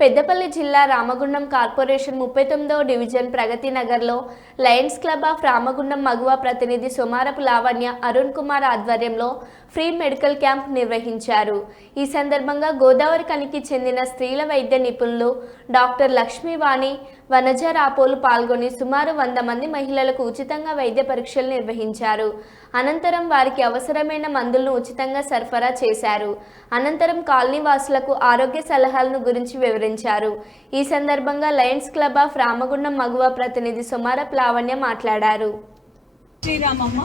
పెద్దపల్లి జిల్లా రామగుండం కార్పొరేషన్ ముప్పై తొమ్మిదవ డివిజన్ ప్రగతి నగర్లో లయన్స్ క్లబ్ ఆఫ్ రామగుండం మగువ ప్రతినిధి సోమారపు లావణ్య అరుణ్ కుమార్ ఆధ్వర్యంలో ఫ్రీ మెడికల్ క్యాంప్ నిర్వహించారు. ఈ సందర్భంగా గోదావరి కనికి చెందిన స్త్రీల వైద్య నిపుణులు డాక్టర్ లక్ష్మీవాణి వనజ రాపోలు పాల్గొని సుమారు వంద మంది మహిళలకు ఉచితంగా వైద్య పరీక్షలు నిర్వహించారు. అనంతరం వారికి అవసరమైన మందులను ఉచితంగా సరఫరా చేశారు. అనంతరం కాలనీ వాసులకు ఆరోగ్య సలహాలను గురించి వివరించారు ఈ సందర్భంగా lions club of Ramagundam Maguva ప్రతినిధి సుమారప్ లావణ్య మాట్లాడారు. శ్రీరామమ్మ.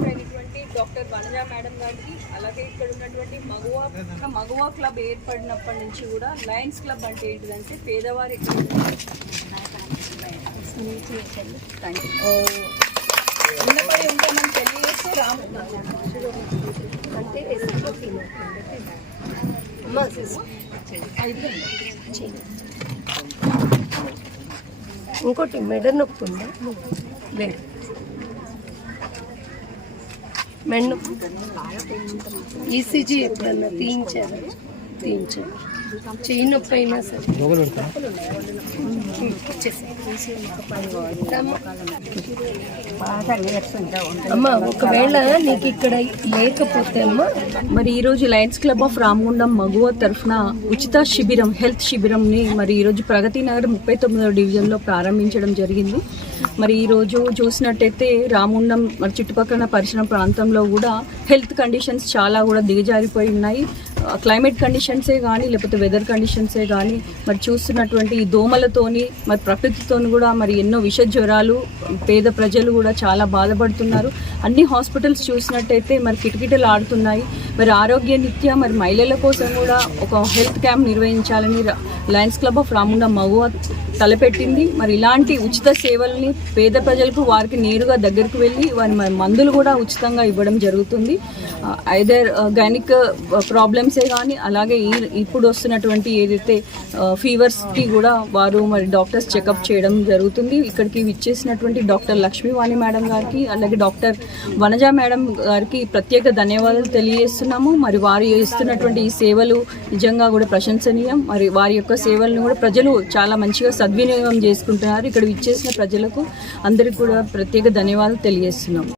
అయినటువంటి డాక్టర్ వనజా మేడం గారికి అలాగే ఇక్కడ ఉన్నటువంటి మగువ మగువ క్లబ్ ఏర్పడినప్పటి నుంచి కూడా లయన్స్ క్లబ్ అంటే ఏంటిదంటే పేదవారి Thank you. ఓ, ఉన్నపడి ఉంటామని తెలియజేస్తూ రాము. ఇంకోటి మెడ నొప్పి ఉందా? లేదు. మెడ నొప్పి. ఈసీజీ ఎప్పుడన్నా తీయించారా? తీయించారు చెయ్యి నొప్పి అయినా సరే. అమ్మ ఒకవేళ నీకు ఇక్కడ లేకపోతే అమ్మా మరి ఈరోజు lions club of Ramagundam Maguva తరఫున ఉచిత శిబిరం హెల్త్ శిబిరంని మరి ఈరోజు ప్రగతి నగర్ ముప్పై తొమ్మిదవ డివిజన్లో ప్రారంభించడం జరిగింది. మరి ఈరోజు చూసినట్టయితే రామగుండం మరి చుట్టుపక్కల పరిసర ప్రాంతంలో కూడా హెల్త్ కండిషన్స్ చాలా కూడా దిగజారిపోయి ఉన్నాయి. క్లైమేట్ కండిషన్సే కానీ లేకపోతే వెదర్ కండిషన్సే కానీ మరి చూస్తున్నటువంటి ఈ దోమలతోని మరి ప్రకృతితోని కూడా మరి ఎన్నో విష జ్వరాలు పేద ప్రజలు కూడా చాలా బాధపడుతున్నారు. అన్ని హాస్పిటల్స్ చూసినట్టయితే మరి కిటకిటలు ఆడుతున్నాయి. మరి ఆరోగ్య నిత్య మరి మహిళల కోసం కూడా ఒక హెల్త్ క్యాంప్ నిర్వహించాలని lions club of Ramagundam Maguva తలపెట్టింది. మరి ఇలాంటి ఉచిత సేవల్ని పేద ప్రజలకు వారికి నేరుగా దగ్గరకు వెళ్ళి వారి మందులు కూడా ఉచితంగా ఇవ్వడం జరుగుతుంది. ఐదర్ గైనిక్ ప్రాబ్లమ్స్ కానీ అలాగే ఈ ఇప్పుడు వస్తున్నటువంటి ఏదైతే ఫీవర్స్కి కూడా వారు మరి డాక్టర్స్ చెకప్ చేయడం జరుగుతుంది. ఇక్కడికి విచ్చేసినటువంటి డాక్టర్ లక్ష్మీవాణి మేడం గారికి అలాగే డాక్టర్ వనజ మేడం గారికి ప్రత్యేక ధన్యవాదాలు తెలియజేస్తున్నాము. మరి వారు ఇస్తున్నటువంటి ఈ సేవలు నిజంగా కూడా ప్రశంసనీయం. మరి వారి యొక్క సేవలను కూడా ప్రజలు చాలా మంచిగా సద్వినియోగం చేసుకుంటున్నారు. ఇక్కడ విచ్చేసిన ప్రజలకు అందరికీ కూడా ప్రత్యేక ధన్యవాదాలు తెలియజేస్తున్నాము.